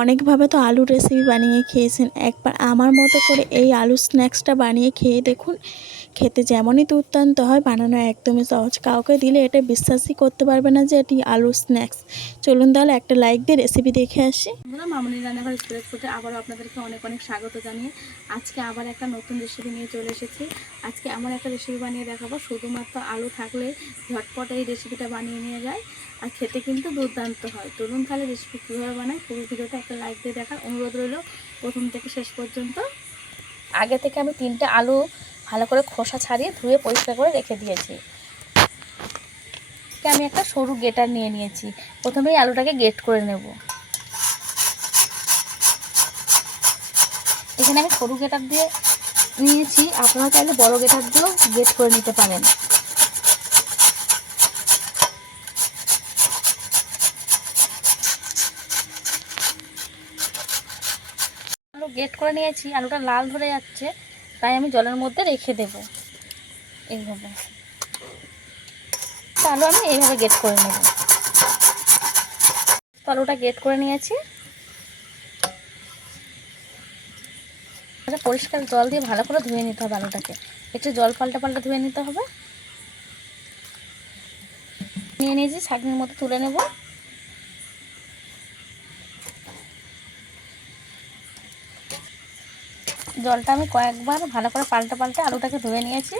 অনেকভাবে তো আলুর রেসিপি বানিয়ে খেয়েছেন, একবার আমার মতো করে এই আলুর স্ন্যাক্সটা বানিয়ে খেয়ে দেখুন। খেতে যেমনই দুর্দান্ত হয়, বানানো একদমই সহজ। কাউকে দিলে এটা বিশ্বাসই করতে পারবে না যে এটি আলুর স্ন্যাক্স। চলুন তাহলে একটা লাইক দিয়ে রেসিপি দেখে আসি। বন্ধুরা, মামনি রান্নাঘর স্প্রেড ফুডে আবারও আপনাদেরকে অনেক অনেক স্বাগত জানিয়ে আজকে আবার একটা নতুন রেসিপি নিয়ে চলে এসেছি। আজকে এমন একটা রেসিপি বানিয়ে দেখাবো, শুধুমাত্র আলু থাকলে ঝটপট এই রেসিপিটা বানিয়ে নিয়ে যায় আর খেতে কিন্তু দুর্দান্ত হয়। চলুন তাহলে রেসিপি কীভাবে বানায় পুরো ভিডিওটা একটা লাইক দিয়ে দেখার অনুরোধ রইল প্রথম থেকে শেষ পর্যন্ত। আগে থেকে আমি 3টে আলু ভালো করে খোসা ছাড়িয়ে ধুয়ে পরিষ্কার করে রেখে দিয়েছি। আমি একটা সরু গেটার নিয়ে নিয়েছি। প্রথমেই আলুটাকে গেট করে নেব। এখানে আমি সরু গেটার দিয়ে নিয়েছি, আপনারা চাইলে বড় গেটার দিয়েও গেট করে নিতে পারেন। আলু গেট করে নিয়েছি, আলুটা লাল ধরে যাচ্ছে, তাই আমি জলের মধ্যে রেখে দেব এইভাবে। আলু আমি এইভাবে গেট করে নেব। আলুটা গেট করে নিয়েছি। পরিষ্কার জল দিয়ে ভালো করে ধুয়ে নিতে হবে আলুটাকে। একটু জল পাল্টে পাল্টে ধুয়ে নিতে হবে। নিয়ে নিয়েছি, ছাঁকনির মধ্যে তুলে নেব। জলটা আমি কয়েকবার ভালো করে পাল্টে পাল্টে আলুটাকে ধুয়ে নিয়েছি।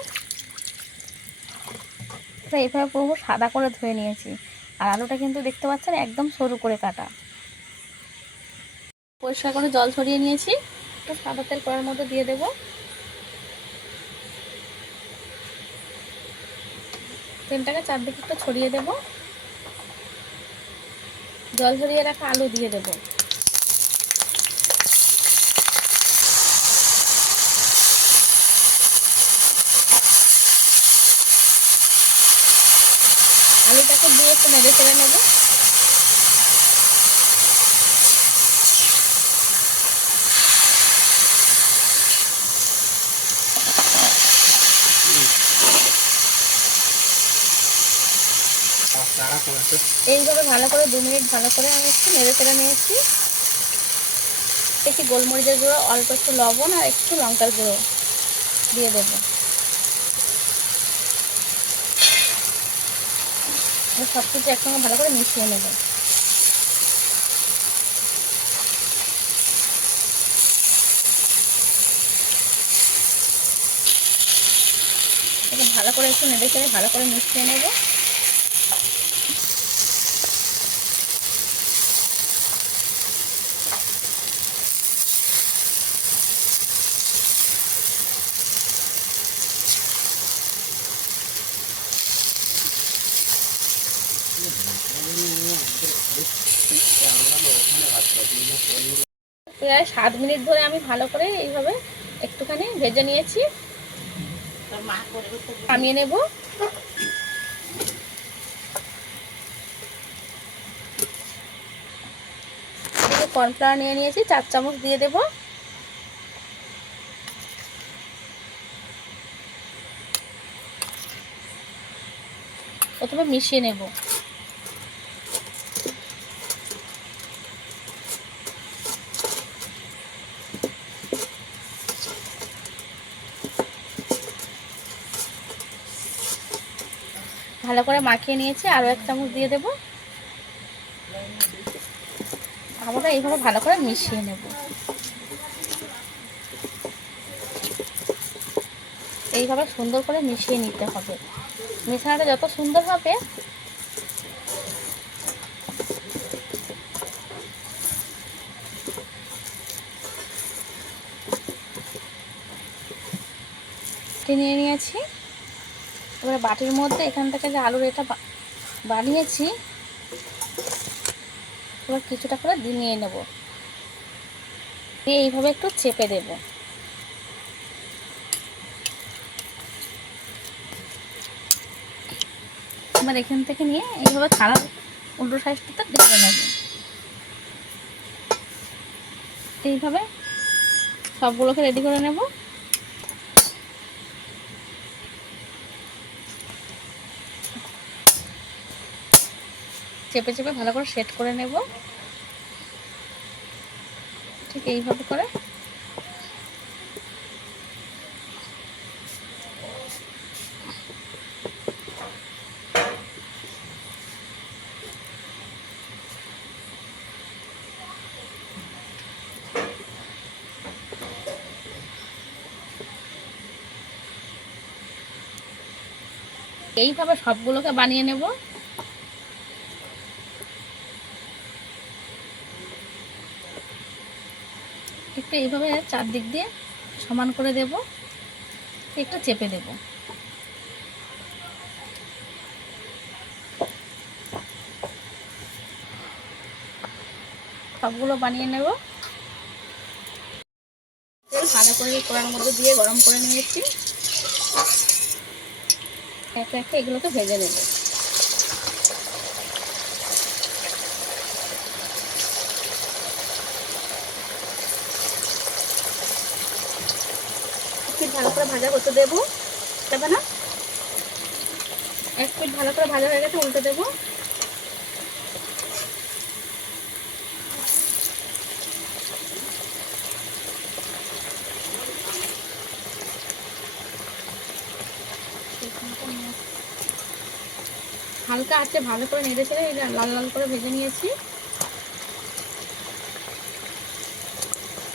এইভাবে পুরো সাদা করে ধুয়ে নিয়েছি। আর আলুটা কিন্তু দেখতে পাচ্ছেন একদম সরু করে কাটা। পরিষ্কার করে জল ছড়িয়ে নিয়েছি। একটু সাদা তেল কড়াইয়ের মধ্যে দিয়ে দেব। তেলটাকে চারদিকে একটু ছড়িয়ে দেব। জল ঝরিয়ে রাখা আলু দিয়ে দেব। আলুটাকে দিয়ে একটু নেড়ে চেড়ে নেব। এইভাবে ভালো করে 2 মিনিট ভালো করে আমি একটু নেড়ে চেড়ে নিয়েছি। একটু গোলমরিচের গুঁড়ো, অল্প একটু লবণ আর একটু লঙ্কার গুঁড়ো দিয়ে দেবো। সব কিছু একসঙ্গে ভালো করে মিশিয়ে নেব। ভালো করে একটু নেড়ে চেড়ে ভালো করে মিশিয়ে নেব। প্রায় 7 মিনিট ধরে আমি ভালো করে এইভাবে একটুখানি ভেজে নিয়েছি। নামিয়ে নেব। কর্নফ্লাওয়ার নিয়ে নিয়েছি, 4 চামচ দিয়ে দেব। প্রথমে মিশিয়ে নেব। ভালো করে মাখিয়ে নিয়েছি, আরও 1 চামচ দিয়ে দেব। আবার এইভাবে ভালো করে মিশিয়ে নেব। এইভাবে সুন্দর করে মিশিয়ে নিতে হবে। মেশানোটা যত সুন্দর হবে নিয়ে নিয়েছি। এবার বাটির মধ্যে এখান থেকে যে আলুর এটা বানিয়েছি, এবার কিছুটা করে নিয়ে নেব। দিয়ে এইভাবে একটু চেপে দেব। এবার এখান থেকে নিয়ে এইভাবে থালার উল্টো সাইডটাতে ঢেলে নেব। এইভাবে সবগুলোকে রেডি করে নেব। চেপে চেপে ভালো করে সেট করে নেব। ঠিক এইভাবে করে সবগুলোকে বানিয়ে নেব। একটু এইভাবে চারদিক দিয়ে সমান করে দেব, একটু চেপে দেব। সবগুলো বানিয়ে নেব। তেল ভালো করে কড়ার মধ্যে দিয়ে গরম করে নিয়েছি। একে একে এগুলোকে ভেজে নেব। একটু ভালো করে ভাজা করতে দেবো, দেবে না। এক পিঠ ভালো করে ভাজা হয়ে গেছে, উল্টে দেবো। হালকা আছে ভালো করে নেড়ে ছেড়ে লাল লাল করে ভেজে নিয়েছি।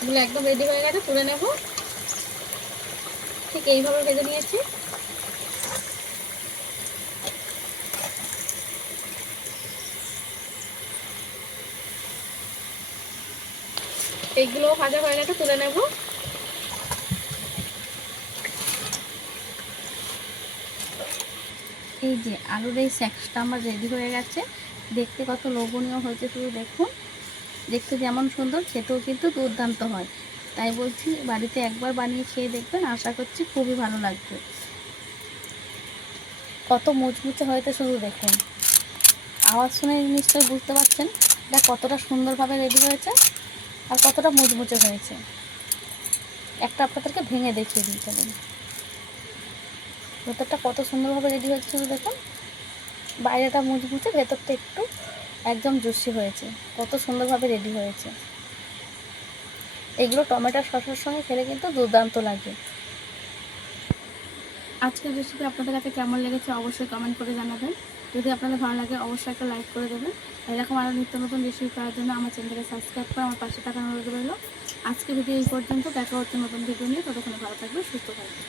এগুলো একদম রেডি হয়ে গেছে, তুলে নেব। ঠিক এইভাবে ভেজে নিয়েছি। এইগুলোও ভাজা হয়ে গেছে, তুলে নেব। এই যে আলুর এই স্ন্যাক্সটা আমার রেডি হয়ে গেছে। দেখতে কত লোভনীয় হয়েছে শুধু দেখুন। দেখতে যেমন সুন্দর, খেতেও কিন্তু দুর্দান্ত হয়। তাই বলছি বাড়িতে একবার বানিয়ে খেয়ে দেখবেন, আশা করছি খুবই ভালো লাগবে। কত মুচমুচে হয়েছে শুধু দেখুন। আওয়াজ শুনে নিশ্চয়ই বুঝতে পারছেন এটা কতটা সুন্দরভাবে রেডি হয়েছে আর কতটা মুচমুচে হয়েছে। একটা আপনাদেরকে ভেঙে দেখিয়ে দিই চলুন। ভেতরটা কত সুন্দরভাবে রেডি হয়েছে শুধু দেখুন। বাইরেটা মুচমুচে, ভেতরটা একটু একদম জুসি হয়েছে। কত সুন্দরভাবে রেডি হয়েছে। এগুলো টমেটো সসের সঙ্গে খেলে কিন্তু দুর্দান্ত লাগে। আজকের রেসিপি আপনাদের কাছে কেমন লেগেছে অবশ্যই কমেন্ট করে জানাবেন। যদি আপনাদের ভালো লাগে অবশ্যই একটা লাইক করে দেবেন। এরকম আরও নিত্য নতুন রেসিপি পাওয়ার জন্য আমার চ্যানেলকে সাবস্ক্রাইব করে আমার পাশে থাকার অনুরোধ রইল। আজকে ভিডিও এই পর্যন্ত, দেখা হচ্ছে নতুন ভিডিও নিয়ে। ততক্ষণে ভালো থাকবে, সুস্থ থাকবে।